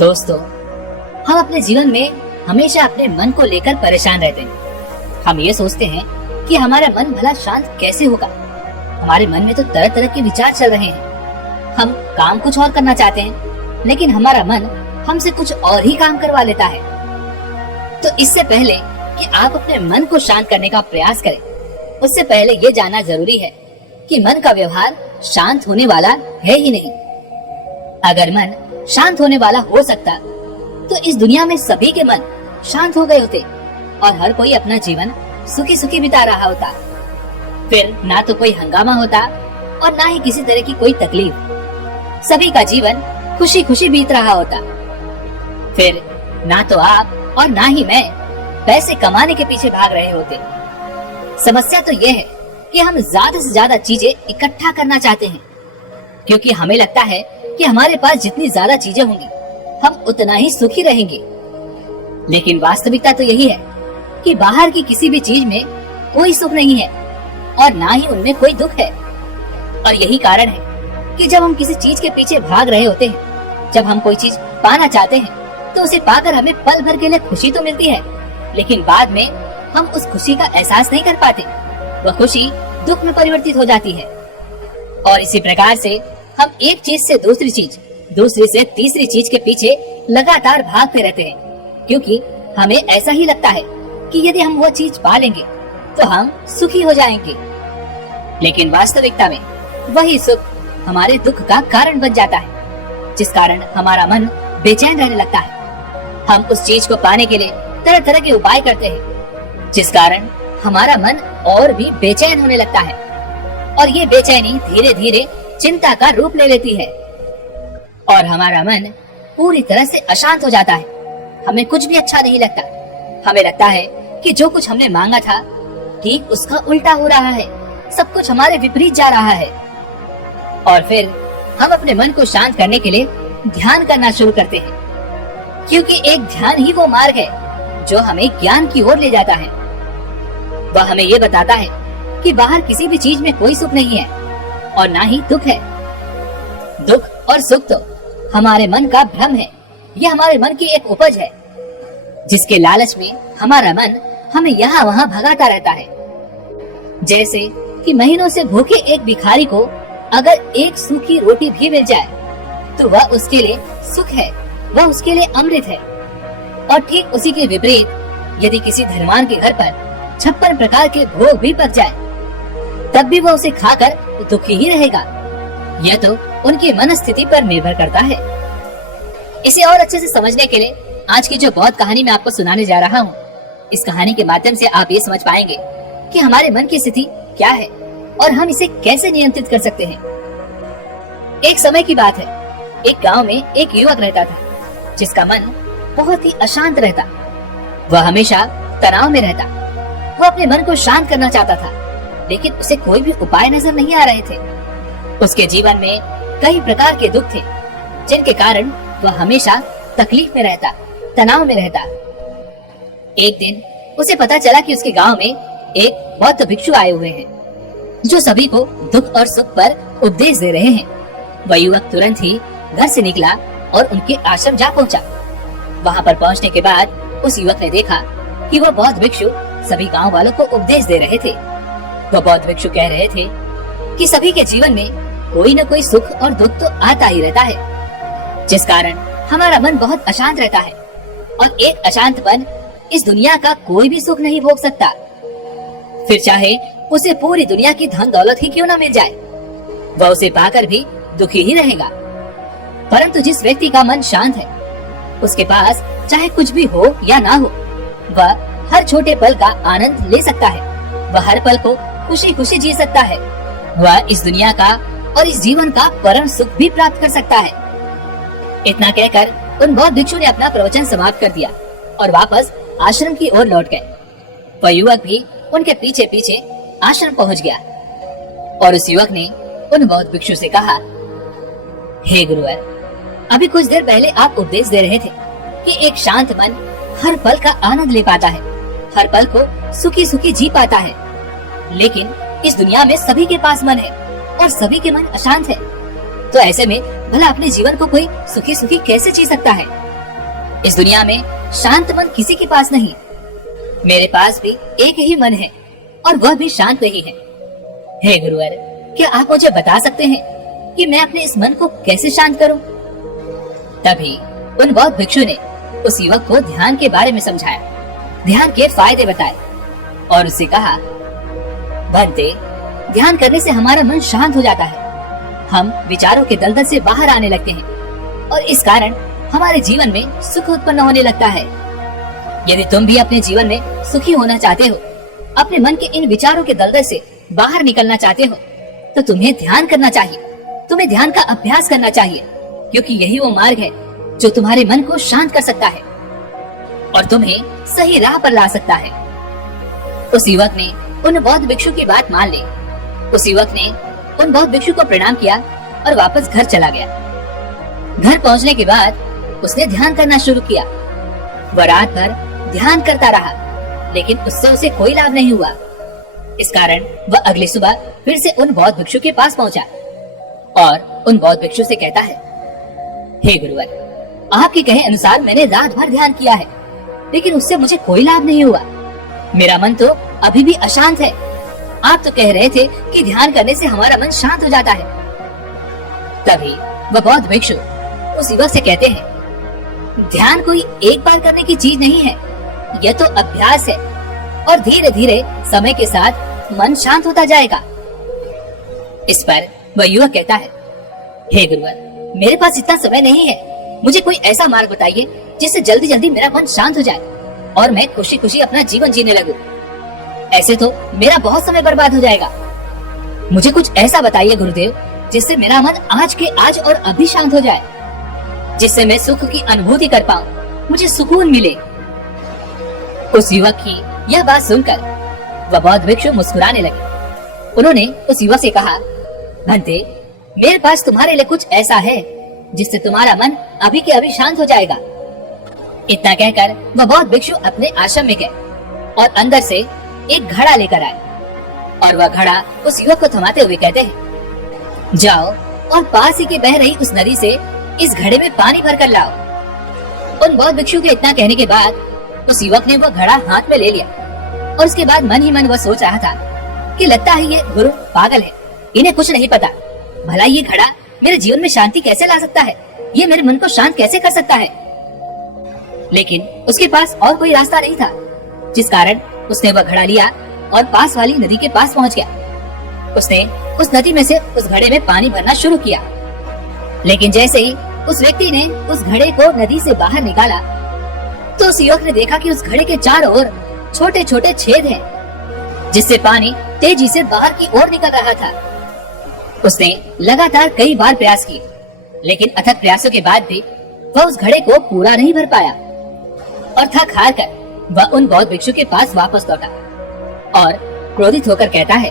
दोस्तों, हम अपने जीवन में हमेशा अपने मन को लेकर परेशान रहते हैं। हम ये सोचते हैं कि हमारा मन भला शांत कैसे होगा। हमारे मन में तो तरह तरह के विचार चल रहे हैं। हम काम कुछ और करना चाहते हैं, लेकिन हमारा मन हमसे कुछ और ही काम करवा लेता है। तो इससे पहले कि आप अपने मन को शांत करने का प्रयास करें, उससे पहले ये जानना जरूरी है कि मन का व्यवहार शांत होने वाला है ही नहीं। अगर मन शांत होने वाला हो सकता तो इस दुनिया में सभी के मन शांत हो गए होते और हर कोई अपना जीवन सुखी सुखी बिता रहा होता। फिर ना तो कोई हंगामा होता और ना ही किसी तरह की कोई तकलीफ। सभी का जीवन खुशी खुशी बीत रहा होता। फिर ना तो आप और ना ही मैं पैसे कमाने के पीछे भाग रहे होते। समस्या तो यह है कि हम ज्यादा से ज्यादा चीजें इकट्ठा करना चाहते हैं, क्योंकि हमें लगता है कि हमारे पास जितनी ज्यादा चीजें होंगी हम उतना ही सुखी रहेंगे। लेकिन वास्तविकता तो यही है कि बाहर की किसी भी चीज में कोई सुख नहीं है और ना ही उनमें कोई दुख है। और यही कारण है कि जब हम किसी चीज के पीछे भाग रहे होते हैं, जब हम कोई चीज पाना चाहते हैं, तो उसे पाकर हमें पल भर के लिए खुशी तो मिलती है, लेकिन बाद में हम उस खुशी का एहसास नहीं कर पाते। वह खुशी दुख में परिवर्तित हो जाती है। और इसी प्रकार से हम एक चीज से दूसरी चीज, दूसरी से तीसरी चीज के पीछे लगातार भागते रहते हैं, क्योंकि हमें ऐसा ही लगता है कि यदि हम वो चीज पा लेंगे तो हम सुखी हो जाएंगे। लेकिन वास्तविकता में वही सुख हमारे दुख का कारण बन जाता है, जिस कारण हमारा मन बेचैन रहने लगता है। हम उस चीज को पाने के लिए तरह तरह के उपाय करते हैं, जिस कारण हमारा मन और भी बेचैन होने लगता है। और ये बेचैनी धीरे धीरे चिंता का रूप ले लेती है और हमारा मन पूरी तरह से अशांत हो जाता है। हमें कुछ भी अच्छा नहीं लगता। हमें लगता है कि जो कुछ हमने मांगा था ठीक उसका उल्टा हो रहा है, सब कुछ हमारे विपरीत जा रहा है। और फिर हम अपने मन को शांत करने के लिए ध्यान करना शुरू करते हैं, क्योंकि एक ध्यान ही वो मार्ग है जो हमें ज्ञान की ओर ले जाता है। वह हमें ये बताता है कि बाहर किसी भी चीज में कोई सुख नहीं है और ना ही दुख है। दुख और सुख तो हमारे मन का भ्रम है। यह हमारे मन की एक उपज है, जिसके लालच में हमारा मन हमें यहाँ वहाँ भगाता रहता है। जैसे कि महीनों से भूखे एक भिखारी को अगर एक सूखी रोटी भी मिल जाए तो वह उसके लिए सुख है, वह उसके लिए अमृत है। और ठीक उसी के विपरीत यदि किसी धनवान के घर पर 56 प्रकार के भोग भी पक जाए, तब भी वह उसे खाकर दुखी ही रहेगा। यह तो उनकी मनस्थिति पर निर्भर करता है। इसे और अच्छे से समझने के लिए आज की जो बौद्ध कहानी मैं आपको सुनाने जा रहा हूँ, इस कहानी के माध्यम से आप ये समझ पाएंगे कि हमारे मन की स्थिति क्या है और हम इसे कैसे नियंत्रित कर सकते हैं। एक समय की बात है, एक गांव में एक युवक रहता था, जिसका मन बहुत ही अशांत रहता। वह हमेशा तनाव में रहता। वह अपने मन को शांत करना चाहता था, लेकिन उसे कोई भी उपाय नजर नहीं आ रहे थे। उसके जीवन में कई प्रकार के दुख थे, जिनके कारण वह हमेशा तकलीफ में रहता, तनाव में रहता। एक दिन उसे पता चला कि उसके गांव में एक बौद्ध भिक्षु आए हुए हैं, जो सभी को दुख और सुख पर उपदेश दे रहे हैं। वह युवक तुरंत ही घर से निकला और उनके आश्रम जा पहुंचा। वहां पर पहुंचने के बाद उस युवक ने देखा कि वह बौद्ध भिक्षु सभी गांव वालों को उपदेश दे रहे थे। वह बौद्ध भिक्षु कह रहे थे कि सभी के जीवन में कोई न कोई सुख और दुख तो आता ही रहता है, जिस कारण हमारा मन बहुत अशांत रहता है। और एक अशांत मन इस दुनिया का कोई भी सुख नहीं भोग सकता, फिर चाहे उसे पूरी दुनिया की धन दौलत ही क्यों न मिल जाए, वह उसे पाकर भी दुखी ही रहेगा। परंतु जिस व्यक्ति का मन शांत है, उसके पास चाहे कुछ भी हो या ना हो, वह हर छोटे पल का आनंद ले सकता है। वह हर पल को खुशी खुशी जी सकता है। वह इस दुनिया का और इस जीवन का परम सुख भी प्राप्त कर सकता है। इतना कहकर उन बौद्ध भिक्षु ने अपना प्रवचन समाप्त कर दिया और वापस आश्रम की ओर लौट गए। वह युवक भी उनके पीछे पीछे आश्रम पहुंच गया और उस युवक ने उन बौद्ध भिक्षु से कहा, हे गुरुवर, अभी कुछ देर पहले आप उपदेश दे रहे थे कि एक शांत मन हर पल का आनंद ले पाता है, हर पल को सुखी सुखी जी पाता है। लेकिन इस दुनिया में सभी के पास मन है और सभी के मन अशांत है, तो ऐसे में भला अपने जीवन को कोई सुखी सुखी कैसे जी सकता है? इस दुनिया में शांत मन किसी के पास नहीं। मेरे पास भी एक ही मन है और वह भी शांत ही है। हे गुरुवर, क्या आप मुझे बता सकते हैं कि मैं अपने इस मन को कैसे शांत करूं? तभी उन बौद्ध भिक्षु ने उस युवक को ध्यान के बारे में समझाया, ध्यान के फायदे बताए और उससे कहा, भंते, ध्यान करने से हमारा मन शांत हो जाता है। हम विचारों के दलदल से बाहर आने लगते हैं और इस कारण हमारे जीवन में सुख उत्पन्न होने लगता है। यदि तुम भी अपने जीवन में सुखी होना चाहते हो, अपने मन के इन विचारों के दलदल से बाहर निकलना चाहते हो, तो तुम्हें ध्यान करना चाहिए। तुम्हें ध्यान का अभ्यास करना चाहिए, क्योंकि यही वो मार्ग है जो तुम्हारे मन को शांत कर सकता है और तुम्हें सही राह पर ला सकता है। उस युवक ने उन बौद्ध भिक्षु की बात मान ली। उस युवक ने उन बौद्ध भिक्षु को प्रणाम किया और वापस घर चला गया। घर पहुंचने के बाद उसने ध्यान करना शुरू किया। वह रात भर ध्यान करता रहा, लेकिन उससे उसे कोई लाभ नहीं हुआ। इस कारण वह अगली सुबह फिर से उन बौद्ध भिक्षु के पास पहुंचा और उन बौद्ध भिक्षु से कहता है, हे गुरुवर, आपके कहे अनुसार मैंने रात भर ध्यान किया है, लेकिन उससे मुझे कोई लाभ नहीं हुआ। मेरा मन तो अभी भी अशांत है। आप तो कह रहे थे कि ध्यान करने से हमारा मन शांत हो जाता है। तभी वह बौद्ध भिक्षु उस युवक से कहते हैं, ध्यान कोई एक बार करने की चीज नहीं है, यह तो अभ्यास है और धीरे धीरे समय के साथ मन शांत होता जाएगा। इस पर वह युवक कहता है, हे गुरुवर, मेरे पास इतना समय नहीं है। मुझे कोई ऐसा मार्ग बताइए जिससे जल्दी जल्दी मेरा मन शांत हो जाए और मैं खुशी खुशी अपना जीवन जीने लगूं। ऐसे तो मेरा बहुत समय बर्बाद हो जाएगा। मुझे कुछ ऐसा बताइए गुरुदेव, जिससे मेरा मन आज के आज और अभी शांत हो जाए, जिससे मैं सुख की अनुभूति कर पाऊं, मुझे सुकून मिले। उस युवक की यह बात सुनकर वह बौद्ध भिक्षु मुस्कुराने लगे। उन्होंने उस युवक से कहा, भंते, मेरे पास तुम्हारे लिए कुछ ऐसा है जिससे तुम्हारा मन अभी के अभी शांत हो जाएगा। इतना कहकर वह बौद्ध भिक्षु अपने आश्रम में गए और अंदर से एक घड़ा लेकर आए और वह घड़ा उस युवक को थमाते हुए कहते हैं, जाओ और पास ही के बह रही उस नदी से इस घड़े में पानी भर कर लाओ। उन बौद्ध भिक्षु के इतना कहने के बाद उस युवक ने वह घड़ा हाथ में ले लिया और उसके बाद मन ही मन वह सोच रहा था कि लगता है ये गुरु पागल है, इन्हें कुछ नहीं पता। भला ये घड़ा मेरे जीवन में शांति कैसे ला सकता है, ये मेरे मन को शांत कैसे कर सकता है। लेकिन उसके पास और कोई रास्ता नहीं था, जिस कारण उसने वह घड़ा लिया और पास वाली नदी के पास पहुंच गया। उसने उस नदी में से उस घड़े में पानी भरना शुरू किया, लेकिन जैसे ही उस व्यक्ति ने उस घड़े को नदी से बाहर निकाला, तो उस युवक ने देखा कि उस घड़े के चारों ओर छोटे छोटे छेद हैं, जिससे पानी तेजी से बाहर की ओर निकल रहा था। उसने लगातार कई बार प्रयास किए, लेकिन अथक प्रयासों के बाद भी वह उस घड़े को पूरा नहीं भर पाया और थक हार कर वह उन बौद्ध भिक्षु के पास वापस लौटा और क्रोधित होकर कहता है,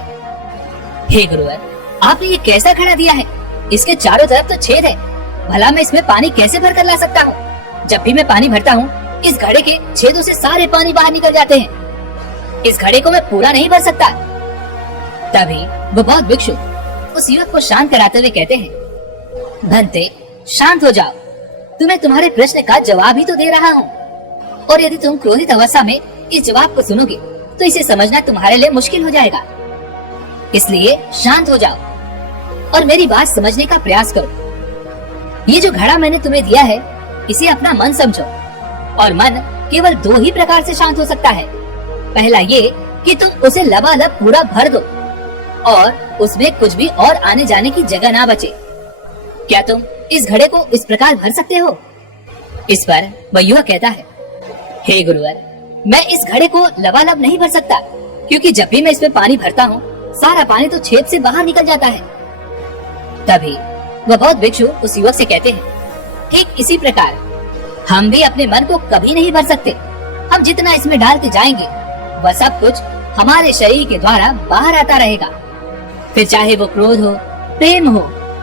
हे गुरुवर, आपने ये कैसा घड़ा दिया है? इसके चारों तरफ तो छेद है, भला मैं इसमें पानी कैसे भर कर ला सकता हूँ? जब भी मैं पानी भरता हूँ, इस घड़े के छेदों से सारे पानी बाहर निकल जाते हैं। इस घड़े को मैं पूरा नहीं भर सकता। तभी वह बौद्ध भिक्षु उस युवक को शांत कराते हुए कहते हैं, भंते, शांत हो जाओ, तुम्हें तुम्हारे प्रश्न का जवाब ही तो दे रहा हूँ, और यदि तुम क्रोधित अवस्था में इस जवाब को सुनोगे तो इसे समझना तुम्हारे लिए मुश्किल हो जाएगा। इसलिए शांत हो जाओ और मेरी बात समझने का प्रयास करो। ये जो घड़ा मैंने तुम्हें दिया है, इसे अपना मन समझो, और मन केवल दो ही प्रकार से शांत हो सकता है। पहला ये कि तुम उसे लबालब पूरा भर दो और उसमें कुछ भी और आने जाने की जगह ना बचे। क्या तुम इस घड़े को इस प्रकार भर सकते हो? इस पर वह युवक कहता है, हे गुरुवर, मैं इस घड़े को लबालब नहीं भर सकता, क्योंकि जब भी मैं इसमें पानी भरता हूँ, सारा पानी तो छेद से बाहर निकल जाता है। तभी वह बौद्ध भिक्षु उस युवक से कहते हैं, ठीक इसी प्रकार हम भी अपने मन को कभी नहीं भर सकते। हम जितना इसमें डालते जाएंगे, वह सब कुछ हमारे शरीर के द्वारा बाहर आता रहेगा। फिर चाहे वो क्रोध हो, प्रेम हो,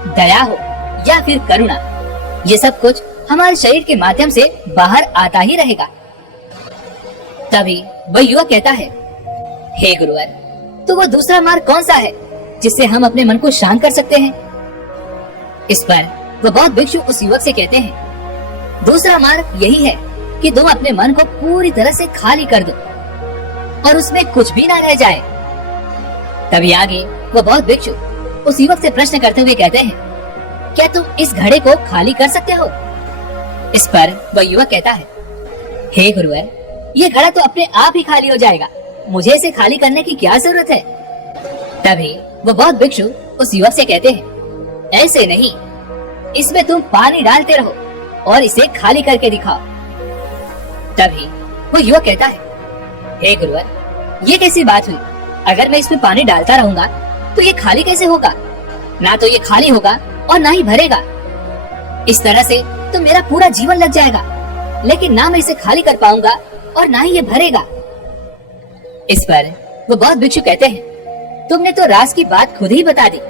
दया हो या फिर करुणा, ये सब कुछ हमारे शरीर के माध्यम से बाहर आता ही रहेगा। तभी वह युवक कहता है, हे गुरुवर, तो वो दूसरा मार्ग कौन सा है जिससे हम अपने मन को शांत कर सकते हैं? इस पर वह बौद्ध भिक्षु उस युवक से कहते हैं, दूसरा मार्ग यही है कि तुम अपने मन को पूरी तरह से खाली कर दो और उसमें कुछ भी ना रह जाए। तभी आगे वो बौद्ध भिक्षु उस युवक से प्रश्न करते हुए कहते हैं, क्या तुम इस घड़े को खाली कर सकते हो? इस पर वह युवक कहता है, हे गुरुवर, ये घड़ा तो अपने आप ही खाली हो जाएगा, मुझे इसे खाली करने की क्या जरूरत है? तभी वो बौद्ध भिक्षु उस युवक से कहते हैं, ऐसे नहीं, इसमें तुम पानी डालते रहो और इसे खाली करके दिखाओ। तभी वो युवक कहता है, हे गुरुवर, ये कैसी बात हुई? अगर मैं इसमें पानी डालता रहूंगा तो ये खाली कैसे होगा? ना तो ये खाली होगा और ना ही भरेगा। इस तरह से तो मेरा पूरा जीवन लग जाएगा, लेकिन ना मैं इसे खाली कर पाऊंगा और ना ही ये भरेगा। इस पर वो बौद्ध भिक्षु कहते हैं, तुमने तो राज की बात खुद ही बता दी।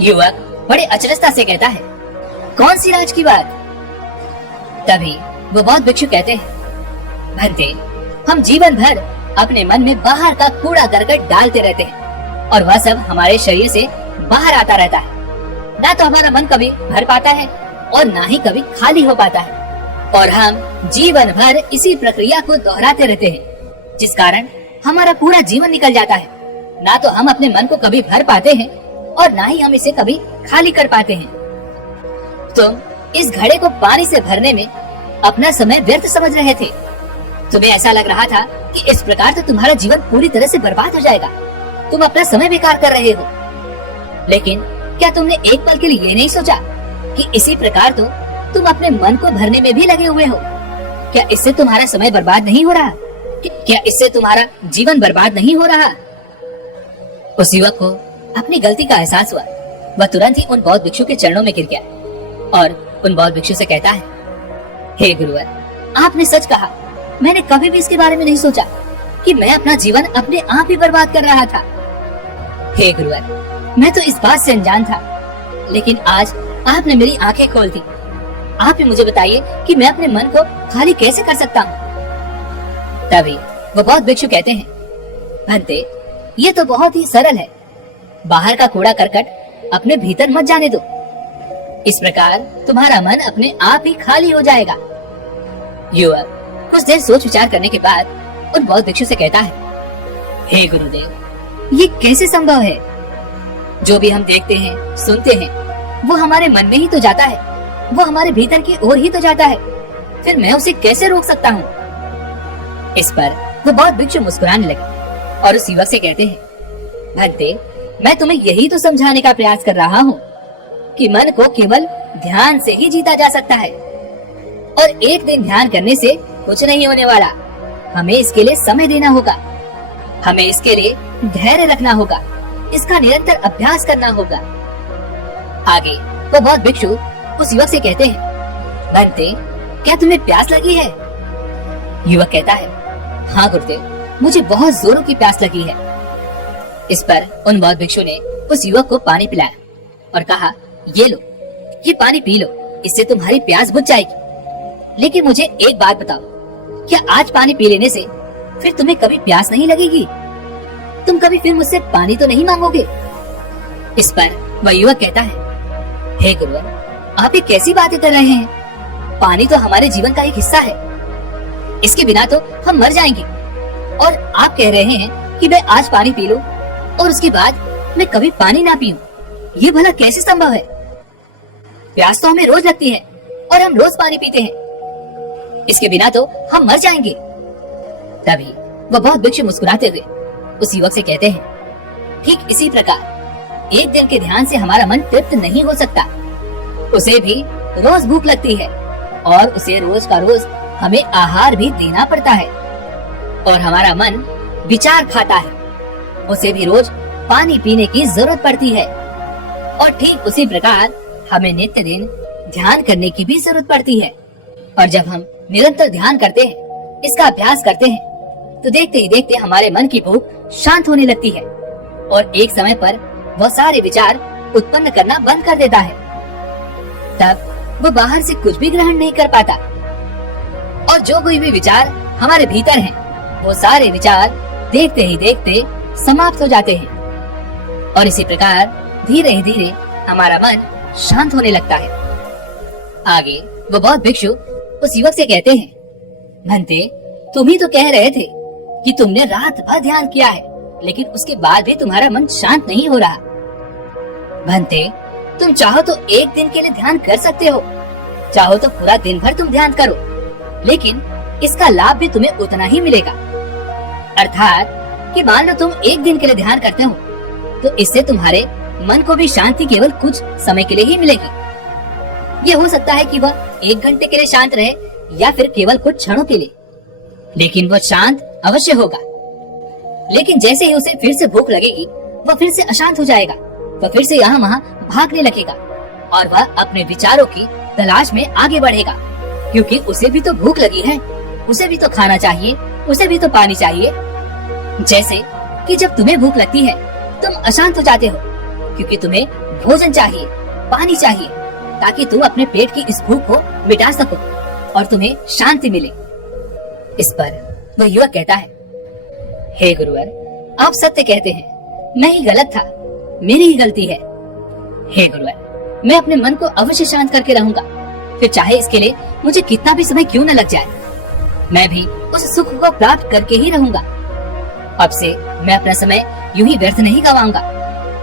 युवक बड़े अचरजता से कहता है, कौन सी राज की बात? तभी वो बौद्ध भिक्षु कहते हैं, भंते, हम जीवन भर अपने मन में बाहर का कूड़ा करकट डालते रहते हैं और वह सब हमारे शरीर से बाहर आता रहता है। ना तो हमारा मन कभी भर पाता है और ना ही कभी खाली हो पाता है, और हम जीवन भर इसी प्रक्रिया को दोहराते रहते हैं, जिस कारण हमारा पूरा जीवन निकल जाता है। ना तो हम अपने मन को कभी भर पाते हैं और ना ही हम इसे कभी खाली कर पाते हैं। तुम इस घड़े को पानी से भरने में अपना समय व्यर्थ समझ रहे थे। तुम्हें ऐसा लग रहा था कि इस प्रकार तो तुम्हारा जीवन पूरी तरह से बर्बाद हो जाएगा, तुम अपना समय बेकार कर रहे हो। लेकिन क्या तुमने एक पल के लिए ये नहीं सोचा कि इसी प्रकार तो तुम अपने मन को भरने में भी लगे हुए हो? क्या इससे तुम्हारा समय बर्बाद नहीं हो रहा? क्या इससे तुम्हारा जीवन बर्बाद नहीं हो रहा? उस युवक को अपनी गलती का एहसास हुआ। वह तुरंत ही उन बौद्ध भिक्षु के चरणों में गिर गया और उन बौद्ध भिक्षु से कहता है, हे गुरुवर, आपने सच कहा। मैंने कभी भी इसके बारे में नहीं सोचा कि मैं अपना जीवन अपने आप ही बर्बाद कर रहा था। हे गुरुवर, मैं तो इस बात से अनजान था, लेकिन आज आपने मेरी आंखें खोल दी। आप ही मुझे बताइए कि मैं अपने मन को खाली कैसे कर सकता हूँ? तभी वो बौद्ध भिक्षु कहते हैं, भंते, ये तो बहुत ही सरल है। बाहर का कूड़ा करकट अपने भीतर मत जाने दो। इस प्रकार तुम्हारा मन अपने आप ही खाली हो जाएगा। युवक कुछ देर सोच विचार करने के बाद उन बौद्ध भिक्षु से कहता है, हे गुरुदेव, ये कैसे संभव है? जो भी हम देखते हैं, सुनते हैं, वो हमारे मन में ही तो जाता है, वो हमारे भीतर की ओर ही तो जाता है। फिर मैं उसे कैसे रोक सकता हूँ? इस पर वो बौद्ध भिक्षु मुस्कुराने लगे और उस युवक से कहते हैं, भंते, मैं तुम्हें यही तो समझाने का प्रयास कर रहा हूँ कि मन को केवल ध्यान से ही जीता जा सकता है, और एक दिन ध्यान करने से कुछ नहीं होने वाला। हमें इसके लिए समय देना होगा, हमें इसके लिए धैर्य रखना होगा, इसका निरंतर अभ्यास करना होगा। आगे वो बौद्ध भिक्षु उस युवक से कहते हैं, भंते, क्या तुम्हें प्यास लगी है? युवक कहता है, हाँ गुरुदेव, मुझे बहुत जोरों की प्यास लगी है। इस पर उन बौद्ध भिक्षु ने उस युवक को पानी पिलाया और कहा, ये लो, ये पानी पी लो, इससे तुम्हारी प्यास बुझ जाएगी। लेकिन मुझे एक बात बताओ, क्या आज पानी पी लेने से फिर तुम्हें कभी प्यास नहीं लगेगी? तुम कभी फिर मुझसे पानी तो नहीं मांगोगे? इस पर वह युवक कहता है, हे गुरुवर, आप ये कैसी बातें कर रहे हैं? पानी तो हमारे जीवन का एक हिस्सा है, इसके बिना तो हम मर जाएंगे। और आप कह रहे हैं कि मैं आज पानी पी लूं और उसके बाद मैं कभी पानी ना पीऊं, ये भला कैसे संभव है? प्यास तो हमें रोज लगती है और हम रोज पानी पीते हैं, इसके बिना तो हम मर जाएंगे। तभी वह बौद्ध भिक्षु मुस्कुराते हुए उस युवक से कहते हैं, ठीक इसी प्रकार एक दिन के ध्यान से हमारा मन तृप्त नहीं हो सकता, उसे भी रोज भूख लगती है और उसे रोज का रोज हमें आहार भी देना पड़ता है, और हमारा मन विचार खाता है, उसे भी रोज पानी पीने की जरूरत पड़ती है। और ठीक उसी प्रकार हमें नित्य दिन ध्यान करने की भी जरूरत पड़ती है। और जब हम निरंतर ध्यान करते हैं, इसका अभ्यास करते हैं, तो देखते ही देखते हमारे मन की भूख शांत होने लगती है और एक समय पर वह सारे विचार उत्पन्न करना बंद कर देता है। तब वो बाहर से कुछ भी ग्रहण नहीं कर पाता और जो कोई भी विचार हमारे भीतर हैं, वो सारे विचार देखते ही देखते समाप्त हो जाते हैं और इसी प्रकार धीरे ही धीरे हमारा मन शांत होने लगता है। आगे वो बौद्ध भिक्षु उस युवक से कहते हैं, भंते, तुम ही तो कह रहे थे कि तुमने रात भर ध्यान किया है, लेकिन उसके बाद भी तुम्हारा मन शांत नहीं हो रहा। भंते, तुम चाहो तो एक दिन के लिए ध्यान कर सकते हो, चाहो तो पूरा दिन भर तुम ध्यान करो, लेकिन इसका लाभ भी तुम्हें उतना ही मिलेगा। अर्थात कि मान लो तुम एक दिन के लिए ध्यान करते हो, तो इससे तुम्हारे मन को भी शांति केवल कुछ समय के लिए ही मिलेगी। ये हो सकता है कि वह 1 घंटे के लिए शांत रहे या फिर केवल कुछ क्षणों के लिए, लेकिन वह शांत अवश्य होगा। लेकिन जैसे ही उसे फिर से भूख लगेगी, वह फिर से अशांत हो जाएगा, वह फिर से यहाँ वहाँ भागने लगेगा और वह अपने विचारों की तलाश में आगे बढ़ेगा, क्योंकि उसे भी तो भूख लगी है, उसे भी तो खाना चाहिए, उसे भी तो पानी चाहिए। जैसे कि जब तुम्हें भूख लगती है, तुम अशांत हो जाते हो, क्योंकि तुम्हें भोजन चाहिए, पानी चाहिए, ताकि तुम अपने पेट की इस भूख को मिटा सको और तुम्हें शांति मिले। इस पर वह युवक कहता है, हे गुरुवर, आप सत्य कहते हैं, मैं ही गलत था, मेरी ही गलती है। हे गुरुवर, मैं अपने मन को अवश्य शांत करके रहूंगा, फिर चाहे इसके लिए मुझे कितना भी समय क्यों न लग जाए, मैं भी उस सुख को प्राप्त करके ही रहूंगा। अब से मैं अपना समय यूं ही व्यर्थ नहीं गवाऊंगा।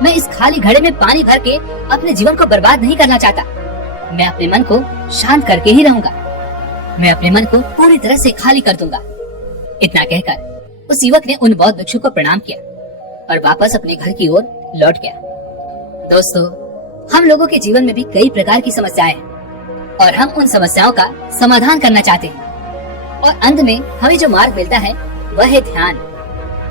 मैं इस खाली घड़े में पानी भर के अपने जीवन को बर्बाद नहीं करना चाहता। मैं अपने मन को शांत करके ही रहूंगा। मैं अपने मन को पूरी तरह से खाली कर दूंगा। इतना कहकर उस युवक ने उन बौद्ध भिक्षु को प्रणाम किया और वापस अपने घर की ओर लौट गया। दोस्तों, हम लोगों के जीवन में भी कई प्रकार की समस्याएं हैं और हम उन समस्याओं का समाधान करना चाहते हैं, और अंत में हमें जो मार्ग मिलता है वह है ध्यान।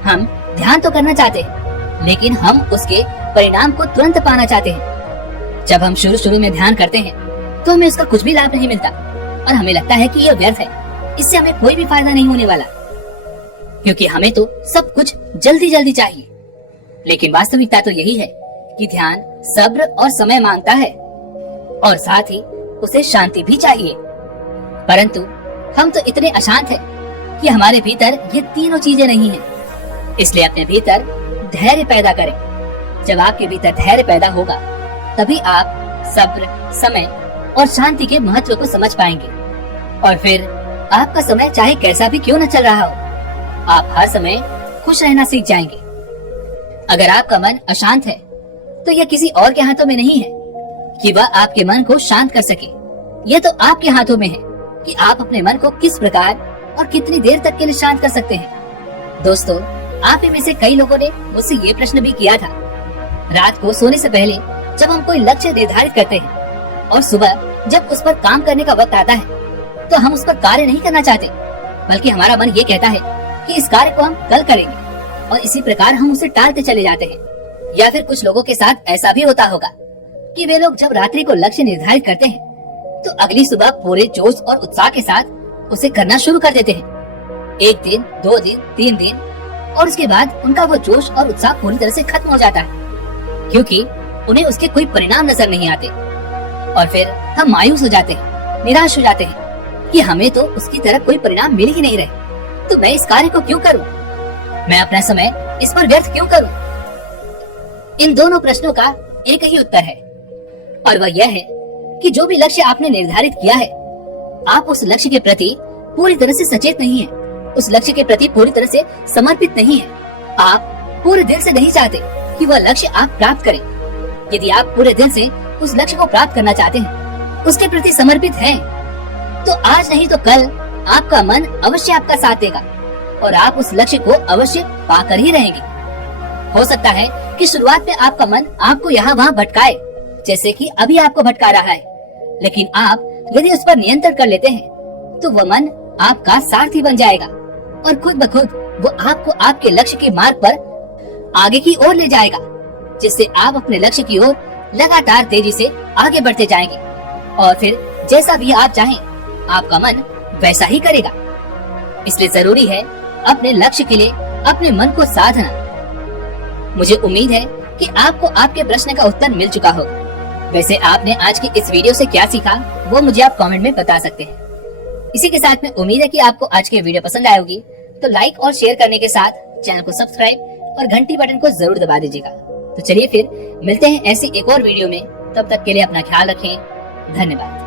हम ध्यान तो करना चाहते हैं, लेकिन हम उसके परिणाम को तुरंत पाना चाहते हैं। जब हम शुरू में ध्यान करते हैं तो हमें उसका कुछ भी लाभ नहीं मिलता और हमें लगता है कि यह व्यर्थ है, इससे हमें कोई भी फायदा नहीं होने वाला, क्योंकि हमें तो सब कुछ जल्दी जल्दी चाहिए। लेकिन वास्तविकता तो यही है कि ध्यान सब्र और समय मांगता है, और साथ ही उसे शांति भी चाहिए। परंतु हम तो इतने अशांत हैं कि हमारे भीतर ये तीनों चीजें नहीं हैं। इसलिए अपने भीतर धैर्य पैदा करें। जब आपके भीतर धैर्य पैदा होगा, तभी आप सब्र, समय और शांति के महत्व को समझ पाएंगे, और फिर आपका समय चाहे कैसा भी क्यों न चल रहा हो, आप हर समय खुश रहना सीख जाएंगे। अगर आपका मन अशांत है, तो यह किसी और के हाथों में नहीं है कि वह आपके मन को शांत कर सके। यह तो आपके हाथों में है कि आप अपने मन को किस प्रकार और कितनी देर तक के लिए शांत कर सकते हैं। दोस्तों, आप में से कई लोगों ने मुझसे ये प्रश्न भी किया था। रात को सोने से पहले जब हम कोई लक्ष्य निर्धारित करते हैं और सुबह जब उस पर काम करने का वक्त आता है, तो हम उस पर कार्य नहीं करना चाहते, बल्कि हमारा मन ये कहता है कि इस कार्य को हम कल करेंगे, और इसी प्रकार हम उसे टालते चले जाते हैं। या फिर कुछ लोगों के साथ ऐसा भी होता होगा कि वे लोग जब रात्रि को लक्ष्य निर्धारित करते हैं, तो अगली सुबह पूरे जोश और उत्साह के साथ उसे करना शुरू कर देते हैं। 1 दिन, 2 दिन, 3 दिन, और उसके बाद उनका वो जोश और उत्साह पूरी तरह से खत्म हो जाता है, क्योंकि उन्हें उसके कोई परिणाम नजर नहीं आते। और फिर हम मायूस हो जाते हैं, निराश हो जाते हैं कि हमें तो उसकी तरह कोई परिणाम मिल ही नहीं रहे, तो मैं इस कार्य को क्यों करूं? मैं अपना समय इस पर व्यर्थ क्यों करूं? इन दोनों प्रश्नों का एक ही उत्तर है, और वह यह है कि जो भी लक्ष्य आपने निर्धारित किया है, आप उस लक्ष्य के प्रति पूरी तरह से सचेत नहीं है, उस लक्ष्य के प्रति पूरी तरह से समर्पित नहीं है। आप पूरे दिल से नहीं चाहते कि वह लक्ष्य आप प्राप्त करें। यदि आप पूरे दिल से उस लक्ष्य को प्राप्त करना चाहते हैं, उसके प्रति समर्पित हैं, तो आज नहीं तो कल आपका मन अवश्य आपका साथ देगा और आप उस लक्ष्य को अवश्य पाकर ही रहेंगे। हो सकता है कि शुरुआत में आपका मन आपको यहाँ वहाँ भटकाए, जैसे कि अभी आपको भटका रहा है, लेकिन आप यदि उस पर नियंत्रण कर लेते हैं, तो वह मन आपका सारथी बन जाएगा और खुद ब खुद वो आपको आपके लक्ष्य के मार्ग पर आगे की ओर ले जाएगा, जिससे आप अपने लक्ष्य की ओर लगातार तेजी से आगे बढ़ते जाएंगे। और फिर जैसा भी आप चाहें, आपका मन वैसा ही करेगा। इसलिए जरूरी है अपने लक्ष्य के लिए अपने मन को साधना। मुझे उम्मीद है कि आपको आपके प्रश्न का उत्तर मिल चुका होगा। वैसे आपने आज की इस वीडियो से क्या सीखा, वो मुझे आप कमेंट में बता सकते हैं। इसी के साथ में उम्मीद है कि आपको आज की वीडियो पसंद आई होगी, तो लाइक और शेयर करने के साथ चैनल को सब्सक्राइब और घंटी बटन को जरूर दबा दीजिएगा। तो चलिए फिर मिलते हैं ऐसी एक और वीडियो में। तब तक के लिए अपना ख्याल रखें। धन्यवाद।